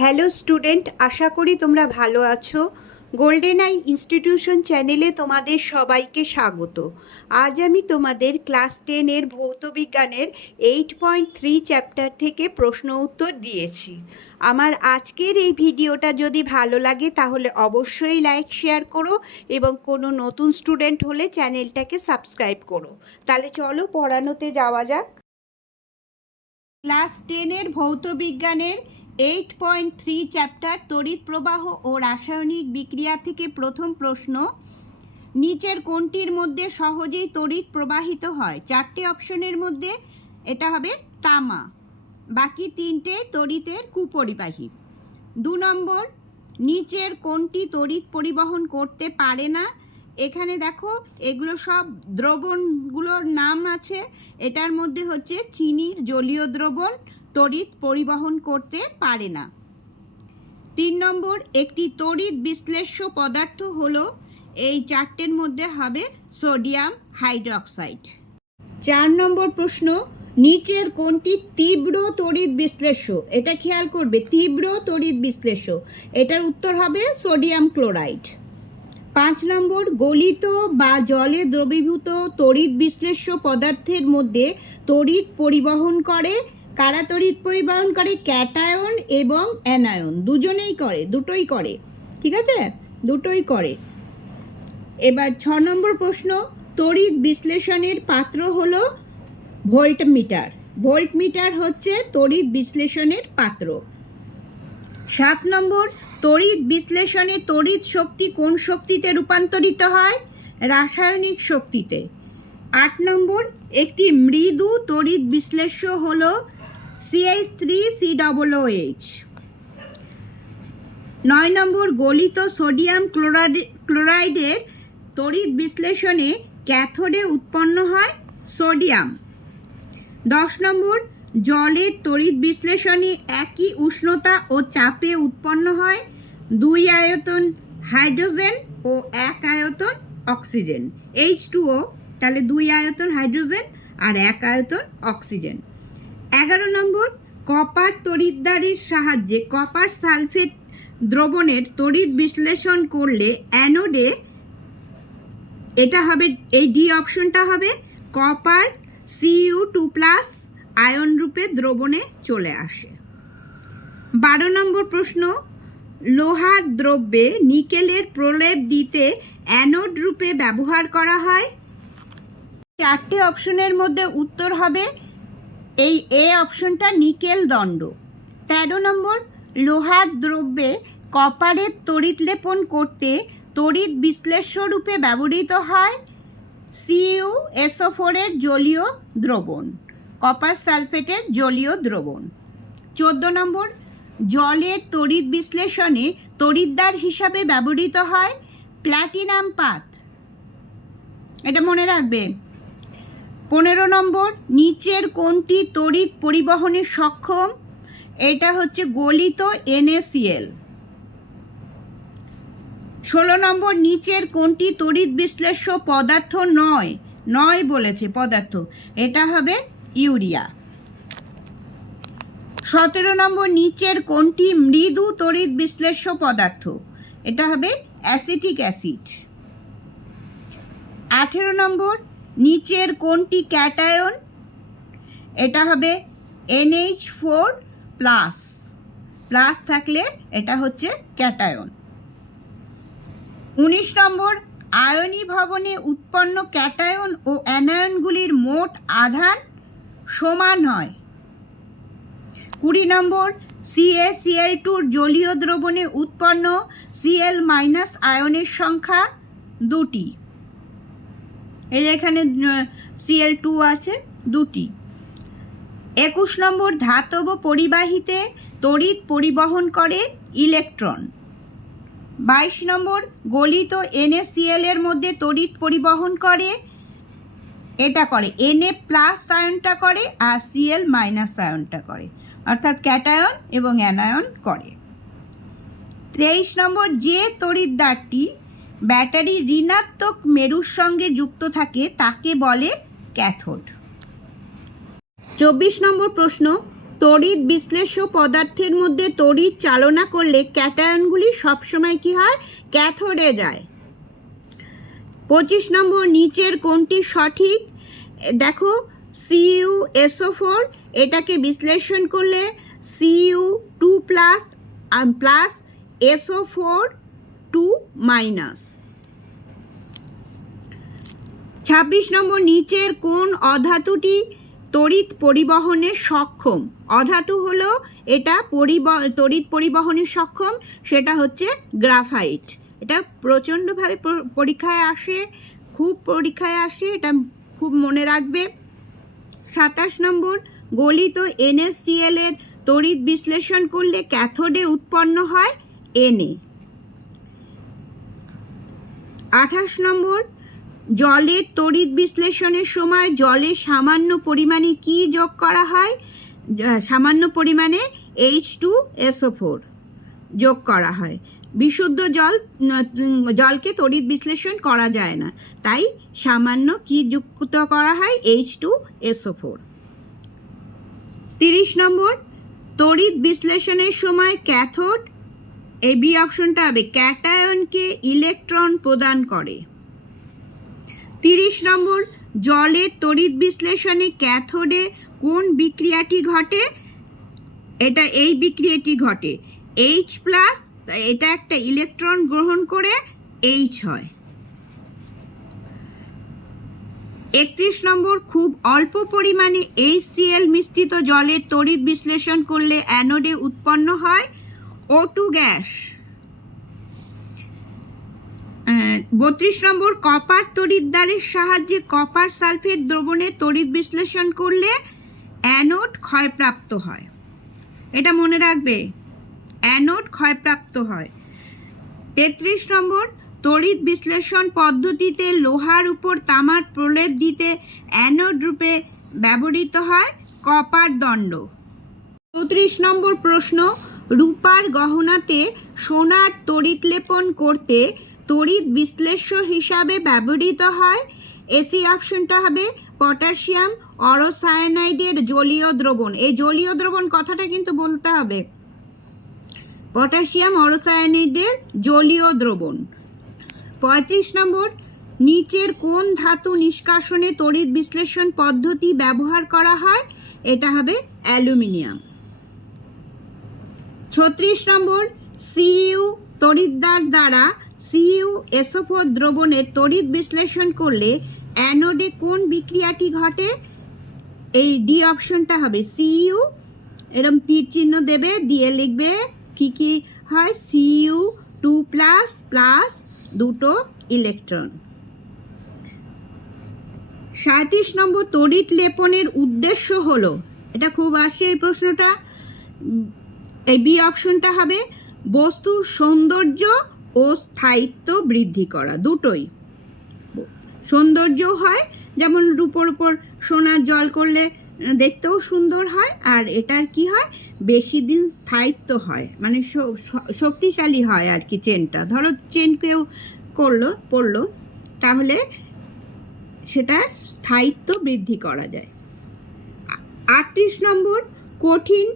Hello student, আশা করি তোমরা ভালো আছো। গোল্ডেন আই ইনস্টিটিউশন চ্যানেলে তোমাদের সবাইকে স্বাগত। আজ আমি তোমাদের ক্লাস 10-এর ভৌতবিজ্ঞানের 8.3 চ্যাপ্টার থেকে প্রশ্ন উত্তর দিয়েছি। আমার আজকের এই ভিডিওটা যদি ভালো লাগে তাহলে অবশ্যই লাইক শেয়ার করো এবং কোনো নতুন স্টুডেন্ট হলে চ্যানেলটাকে সাবস্ক্রাইব করো। তাহলে চলো পড়ানোতে যাওয়া যাক। ক্লাস 10-এর ভৌতবিজ্ঞানের 8.3 চ্যাপ্টার তড়িৎ প্রবাহ ও রাসায়নিক বিক্রিয়া থেকে প্রথম প্রশ্ন, নিচের কোনটির মধ্যে সহজেই তড়িৎ প্রবাহিত হয়? চারটে অপশনের মধ্যে এটা হবে তামা, বাকি তিনটে তড়িতের কুপরিবাহী। 2 নম্বর, নিচের কোনটি তড়িৎ পরিবহন করতে পারে না? এখানে দেখো এগুলো সব দ্রবণগুলোর নাম আছে। এটার মধ্যে হচ্ছে চিনির জলীয় দ্রবণ তড়িৎ পরিবহন করতে পারে না। 3 নম্বর, একটি তড়িৎ বিশ্লেষ্য পদার্থ হলো, এই চারটের মধ্যে হবে সোডিয়াম হাইড্রোক্সাইড। 4 নম্বর প্রশ্ন, নিচের কোনটি তীব্র তড়িৎ বিশ্লেষ্য? এটা খেয়াল করবে, তীব্র তড়িৎ বিশ্লেষ্য, এটার উত্তর হবে সোডিয়াম ক্লোরাইড। 5 নম্বর, গলিত বা জলে দ্রবীভূত তড়িৎ বিশ্লেষ্য পদার্থের মধ্যে তড়িৎ পরিবহন করে কারা? তড়িৎ পরিবহন করে ক্যাটায়ন এবং অ্যানায়ন, দুজনেই করে, দুটোই করে, ঠিক আছে, দুটোই করে। এবার 6 নম্বর প্রশ্ন, তড়িৎ বিশ্লেষণের পাত্র হলো ভোল্টমিটার। ভোল্টমিটার হচ্ছে তড়িৎ বিশ্লেষণের পাত্র। 7 নম্বর, তড়িৎ বিশ্লেষণে তড়িৎ শক্তি কোন শক্তিতে রূপান্তরিত হয়? রাসায়নিক শক্তিতে। 8 নম্বর, একটি মৃদু তড়িৎ বিশ্লেষ্য হলো CH3COOH। 9 নম্বর, গলিত সোডিয়াম ক্লোরাইডের তড়িৎ বিশ্লেষণে ক্যাথোডে উৎপন্ন হয় সোডিয়াম। 10 নম্বর, জলের তড়িৎ বিশ্লেষণে একই উষ্ণতা ও চাপে উৎপন্ন হয় 2 আয়তন হাইড্রোজেন ও 1 আয়তন অক্সিজেন, H2O, তাহলে 2 আয়তন হাইড্রোজেন আর 1 আয়তন অক্সিজেন। 11 নম্বর, কপার তড়িৎদ্বারের সাহায্যে কপার সালফেট দ্রবণের তড়িৎ বিশ্লেষণ করলে অ্যানোডে, এটা হবে, এই ডি অপশনটা হবে, কপার Cu2+ আয়ন রূপে দ্রবণে চলে আসে। 12 নম্বর প্রশ্ন, লোহার দ্রব্যে নিকেলের প্রলেপ দিতে অ্যানোড রূপে ব্যবহার করা হয়? চারটে অপশনের মধ্যে উত্তর হবে এই এ অপশনটা, নিকেল দণ্ড। 13 নম্বর, লোহার দ্রব্যে কপারের তড়িৎ লেপন করতে তড়িৎ বিশ্লেষ্য রূপে ব্যবহৃত হয় CuSO4 এর জলীয় দ্রবণ, কপার সালফেটের জলীয় দ্রবণ। 14 নম্বর, জলের তড়িৎ বিশ্লেষণে তড়িৎদ্বার হিসাবে ব্যবহৃত হয় প্ল্যাটিনাম পাত, এটা মনে রাখবে। 15 নম্বর, নিচের কোনটি তড়িৎ পরিবহনে সক্ষম? এটা হচ্ছে গলিত NaCl। 16 নম্বর, নিচের কোনটি তড়িৎ বিশ্লেষ্য পদার্থ নয়? নয় বলেছে পদার্থ, এটা হবে ইউরিয়া। 17 নম্বর, নিচের কোনটি মৃদু তড়িৎ বিশ্লেষ্য পদার্থ? এটা হবে অ্যাসিটিক অ্যাসিড। 18 নম্বর, নিচের কোনটি ক্যাটায়ন? এটা হবে NH4+, প্লাস থাকলে এটা হচ্ছে ক্যাটায়ন। 19 নম্বর, আয়নীভবনে উৎপন্ন ক্যাটায়ন ও অ্যানায়নগুলির মোট আধান সমান হয়। 20 নম্বর, CaCl2 জলীয় দ্রবণে উৎপন্ন Cl- আয়নের সংখ্যা 2টি, এই এখানে Cl2 আছে 2টি। 21 নম্বর, ধাতব পরিবাহীতে তড়িৎ পরিবহন করে ইলেকট্রন। 22 নম্বর, গলিত NaCl এর মধ্যে তড়িৎ পরিবহন করে, এটা করে Na+ আয়নটা করে আর Cl- আয়নটা করে, অর্থাৎ ক্যাটায়ন এবং অ্যানায়ন করে। 23 নম্বর, যে তড়িৎদ্বারটি ব্যাটারির ঋণাত্মক মেরুর সঙ্গে যুক্ত থাকে তাকে বলে ক্যাথোড। 24 নম্বর প্রশ্ন, তড়িৎ বিশ্লেষ্য পদার্থের মধ্যে তড়িৎ চালনা করলে ক্যাটায়নগুলি সবসময় কি হয়? ক্যাথোডে যায়। 25 নম্বর, নিচের কোনটি সঠিক? দেখো, CuSO4 এটাকে বিশ্লেষণ করলে Cu2 plus plus SO4 2 minus. 26 নম্বর, নিচের কোন অধাতুটি তড়িৎ পরিবহনে সক্ষম? অধাতু হলো এটা তড়িৎ পরিবহনে সক্ষম, সেটা হচ্ছে গ্রাফাইট। এটা প্রচণ্ডভাবে পরীক্ষায় আসে, খুব পরীক্ষায় আসে, এটা খুব মনে রাখবে। 27 নম্বর, গলিত NaCl এর তড়িৎ বিশ্লেষণ করলে ক্যাথোডে উৎপন্ন হয় Na। 28 নম্বর, জলের তড়িৎ বিশ্লেষণের সময় জলে সামান্য পরিমাণে কি যোগ করা হয়? সামান্য পরিমাণে H2SO4 যোগ করা হয়। বিশুদ্ধ জলকে তড়িৎ বিশ্লেষণ করা যায় না, তাই সামান্য কি যুক্ত করা হয়? H2SO4। 30 নম্বর, তড়িৎ বিশ্লেষণের সময় ক্যাথোড, এই বি অপশনটা হবে, ক্যাটায়নকে ইলেকট্রন প্রদান করে। 30 নম্বর, জলের তড়িৎ বিশ্লেষণে ক্যাথোডে কোন বিক্রিয়াটি ঘটে? এটা এই বিক্রিয়াটি ঘটে, H প্লাস, এটা একটা ইলেকট্রন গ্রহণ করে H হয়। 31 নম্বর, খুব অল্প পরিমাণে HCl মিশ্রিত জলের তড়িৎ বিশ্লেষণ করলে অ্যানোডে উৎপন্ন হয় O2 গ্যাস। 32 নম্বর, কপার তড়িৎদ্বারের সাহায্যে কপার সালফেট দ্রবণে তড়িৎ বিশ্লেষণ করলে অ্যানোড ক্ষয়প্রাপ্ত হয়। এটা মনে রাখবে, অ্যানোড ক্ষয়প্রাপ্ত হয়। 33 নম্বর, তড়িৎ বিশ্লেষণ পদ্ধতিতে লোহার উপর তামার প্রলেপ দিতে অ্যানোড রূপে ব্যবহৃত হয় কপার দণ্ড। 34 নম্বর প্রশ্ন, রূপার গহনাতে সোনার তড়িৎ লেপন করতে তড়িৎ বিশ্লেষ্য হিসাবে ব্যবহৃত হয়, এসি অপশনটা হবে পটাশিয়াম অরোসায়ানাইডের জলীয় দ্রবণ। এই জলীয় দ্রবণ কথাটা কিন্তু বলতে হবে, পটাশিয়াম অরোসায়ানাইডের জলীয় দ্রবণ। 35 নম্বর, নিচের কোন ধাতু নিষ্কাশনে তড়িৎ বিশ্লেষণ পদ্ধতি ব্যবহার করা হয়? এটা হবে অ্যালুমিনিয়াম। 36 নম্বর, Cu তড়িৎদ্বার দ্বারা CuSO4 দ্রবণের তড়িৎ বিশ্লেষণ করলে অ্যানোডে কোন বিক্রিয়াটি ঘটে? এই ডি অপশনটা হবে, Cu, এরকম তীর চিহ্ন দেবে, দিয়ে লিখবে কি কি হয়, Cu2 প্লাস প্লাস দুটো ইলেকট্রন। 37 নম্বর, তড়িৎ লেপনের উদ্দেশ্য হলো, এটা খুব আসে এই প্রশ্নটা, এই বি অপশনটা হবে বস্তুর সৌন্দর্য ও স্থায়িত্ব বৃদ্ধি করা। দুটোই, সৌন্দর্য হয়, যেমন রূপোর উপর সোনার জল করলে দেখতেও সুন্দর হয়, আর এটার কি হয়, বেশি দিন স্থায়িত্ব হয়, মানে শক্তিশালী হয় আর কি। চেনটা ধরো, চেন কেউ পড়লো, তাহলে সেটা স্থায়িত্ব বৃদ্ধি করা যায়। 38 নম্বর, কঠিন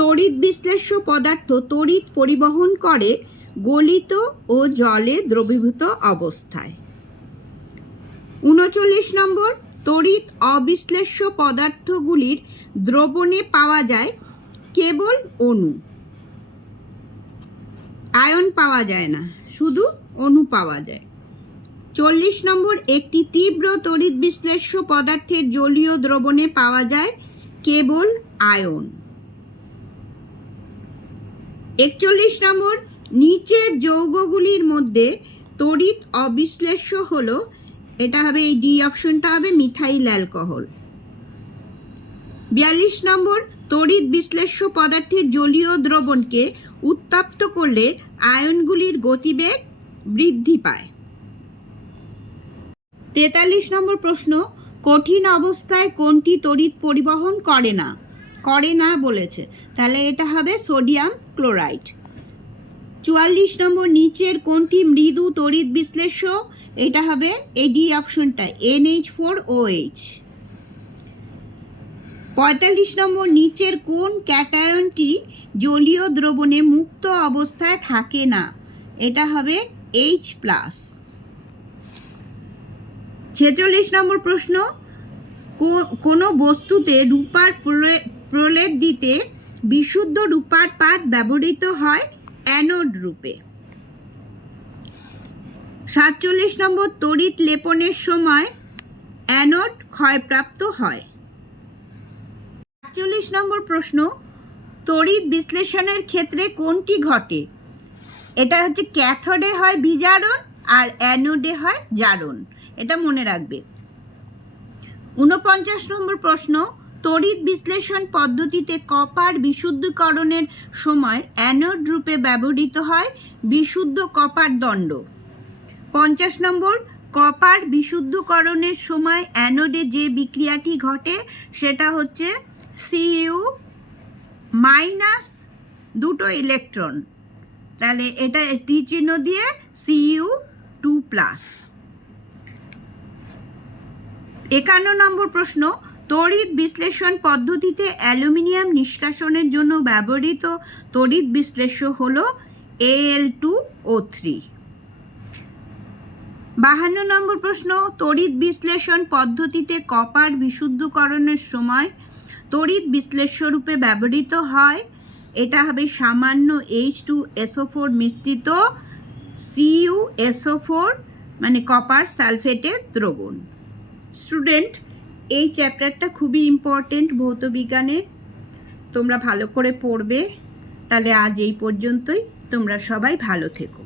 তড়িৎ বিশ্লেষ্য পদার্থ তড়িৎ পরিবহন করে গলিত ও জলে দ্রবীভূত অবস্থায়। 39 নম্বর, তড়িৎ অবিশ্লেষ্য পদার্থগুলির দ্রবণে পাওয়া যায় কেবল অণু, আয়ন পাওয়া যায় না, শুধু অণু পাওয়া যায়। 40 নম্বর, একটি তীব্র তড়িৎ বিশ্লেষ্য পদার্থের জলীয় দ্রবণে পাওয়া যায় কেবল আয়ন। 41 নম্বর, নিচের যৌগগুলির মধ্যে তড়িৎ অবিশ্লেষ্য হলো, এটা হবে, এই ডি অপশনটা হবে মিথাইল অ্যালকোহল। 42 নম্বর, তড়িৎ বিশ্লেষ্য পদার্থের জলীয় দ্রবণকে উত্তপ্ত করলে আয়নগুলির গতিবেগ বৃদ্ধি পায়। 43 নম্বর প্রশ্ন, কঠিন অবস্থায় কোনটি তড়িৎ পরিবহন করে না বলেছে, তাহলে এটা হবে সোডিয়াম ক্লোরাইড। 44 নম্বর, নিচের কোনটি মৃদু তড়িৎ বিশ্লেষ্য? এটা হবে এই ডি অপশনটা, NH4OH। 45 নম্বর, নিচের কোন ক্যাটায়নটি জলীয় দ্রবণে মুক্ত অবস্থায় থাকে না? এটা হবে H+। 46 নম্বর প্রশ্ন, কোনো বস্তুতে রূপার প্রলেপ দিতে বিশুদ্ধ রূপার পাত ব্যবহৃত হয় অ্যানোড রূপে। 47 নম্বর, তড়িৎ লেপনের সময় অ্যানোড ক্ষয়প্রাপ্ত হয়। 48 নম্বর প্রশ্ন, তড়িৎ বিশ্লেষণের ক্ষেত্রে কোনটি ঘটে? এটা হচ্ছে ক্যাথোডে হয় বিজারণ আর অ্যানোডে হয় জারণ, এটা মনে রাখবে। 49 নম্বর প্রশ্ন, তড়িৎ বিশ্লেষণ পদ্ধতিতে কপার বিশুদ্ধকরণের সময় অ্যানোড রূপে ব্যবহৃত হয় বিশুদ্ধ কপার দণ্ড। 50 নম্বর, কপার বিশুদ্ধকরণের সময় অ্যানোডে যে বিক্রিয়াটি ঘটে সেটা হচ্ছে Cu মাইনাস দুটো ইলেকট্রন, তাহলে এটা টি চিহ্ন দিয়ে Cu2+। 51 নম্বর প্রশ্ন, তড়িৎ বিশ্লেষণ পদ্ধতিতে অ্যালুমিনিয়াম নিষ্কাশনের জন্য ব্যবহৃত তড়িৎ বিশ্লেষ্য হলো Al2O3। 52 নম্বর প্রশ্ন, তড়িৎ বিশ্লেষণ পদ্ধতিতে কপার বিশুদ্ধকরণের সময় তড়িৎ বিশ্লেষ্য রূপে ব্যবহৃত হয়, এটা হবে সামান্য H2SO4 মিশ্রিত CuSO4 মানে কপার সালফেটের দ্রবণ। স্টুডেন্ট, এই চ্যাপ্টারটা খুবই ইম্পর্টেন্ট ভৌতবিজ্ঞানে, তোমরা ভালো করে পড়বে। তাহলে আজ এই পর্যন্তই, তোমরা সবাই ভালো থেকো।